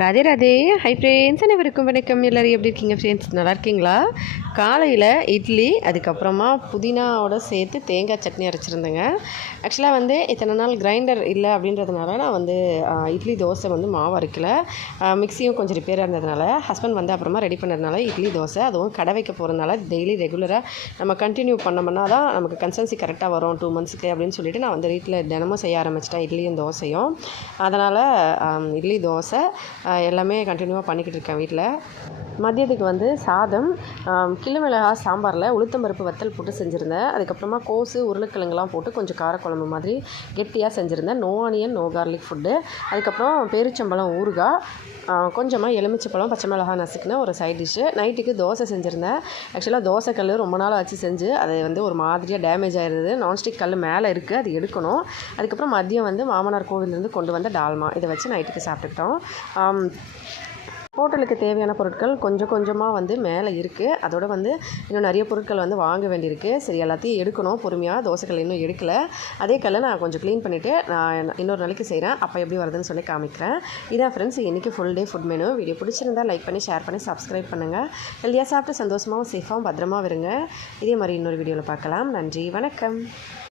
Radhe Radhe. Hi friends, அனைவருக்கும் வணக்கம். எல்லோரும் எப்படி இருக்கீங்க ஃப்ரெண்ட்ஸ்? நல்லா இருக்கீங்களா? காலையில் இட்லி, அதுக்கப்புறமா புதினாவோட சேர்த்து தேங்காய் சட்னி அரைச்சிருந்தேங்க. ஆக்சுவலாக இத்தனை நாள் கிரைண்டர் இல்லை அப்படின்றதுனால நான் இட்லி தோசை மாவு அரைக்கல. மிக்சியும் கொஞ்சம் ரிப்பேராக இருந்ததுனால ஹஸ்பண்ட் அப்புறமா ரெடி பண்ணதுனால இட்லி தோசை, அதுவும் கடை வைக்க போகிறதுனால டெய்லி ரெகுலராக நம்ம கண்டினியூ பண்ணோம்னா தான் நமக்கு கன்சன்சி கரெக்டாக வரும் 2 மந்த்ஸ்க்கு அப்படின்னு சொல்லிட்டு நான் வீட்டில் தினமும் செய்ய ஆரம்பிச்சிட்டேன் இட்லியும் தோசையும். அதனால் இட்லி தோசை எல்லாமே கண்டினியூவாக பண்ணிக்கிட்டு இருக்கேன் வீட்டில். மதியத்துக்கு சாதம், கிள்ளு மிளகா சாம்பாரில் உளுத்தம்பருப்பு வத்தல் போட்டு செஞ்சுருந்தேன். அதுக்கப்புறமா கோஸு உருளைக்கிழங்குலாம் போட்டு கொஞ்சம் காரக்குழம்பு மாதிரி கெட்டியாக செஞ்சுருந்தேன். No onion no garlic food. அதுக்கப்புறம் பேரிச்சம்பழம் ஊறுகாய், கொஞ்சமாக எலுமிச்சப்பழம் பச்சை மிளகாய் நசுக்குன்னு ஒரு சைட் டிஷ்ஷு. நைட்டுக்கு தோசை செஞ்சுருந்தேன். ஆக்சுவலாக தோசை கல் ரொம்ப நாள் வச்சு செஞ்சு அது ஒரு மாதிரியாக டேமேஜ் ஆகிடுது. நான்ஸ்டிக் கல் மேலே இருக்குது, அது எடுக்கணும். அதுக்கப்புறம் மதியம் மாமனார் கோவிலேருந்து கொண்டு வந்த டால்மா, இதை வச்சு நைட்டுக்கு சாப்பிட்டுக்கிட்டோம். ஹோட்டலுக்கு தேவையான பொருட்கள் கொஞ்சம் கொஞ்சமாக மேலே இருக்குது. அதோட இன்னும் நிறைய பொருட்கள் வாங்க வேண்டியிருக்கு. சரி, எல்லாத்தையும் எடுக்கணும் பொறுமையாக. தோசைக்கல் இன்னும் எடுக்கலை. அதே கல்லை நான் கொஞ்சம் க்ளீன் பண்ணிவிட்டு நான் இன்னொரு நாளைக்கு செய்கிறேன். அப்போ எப்படி வருதுன்னு சொல்லி காமிக்கிறேன். இதான் ஃப்ரெண்ட்ஸ் இன்றைக்கி full day food menu. Video பிடிச்சிருந்தால் லைக் பண்ணி ஷேர் பண்ணி சப்ஸ்கிரைப் பண்ணுங்கள். ஹெல்தியாக சாப்பிட்டு சந்தோஷமாகவும் சேஃபாகவும் பத்திரமாகவும் இருங்க. இதே மாதிரி இன்னொரு வீடியோவில் பார்க்கலாம். நன்றி, வணக்கம்.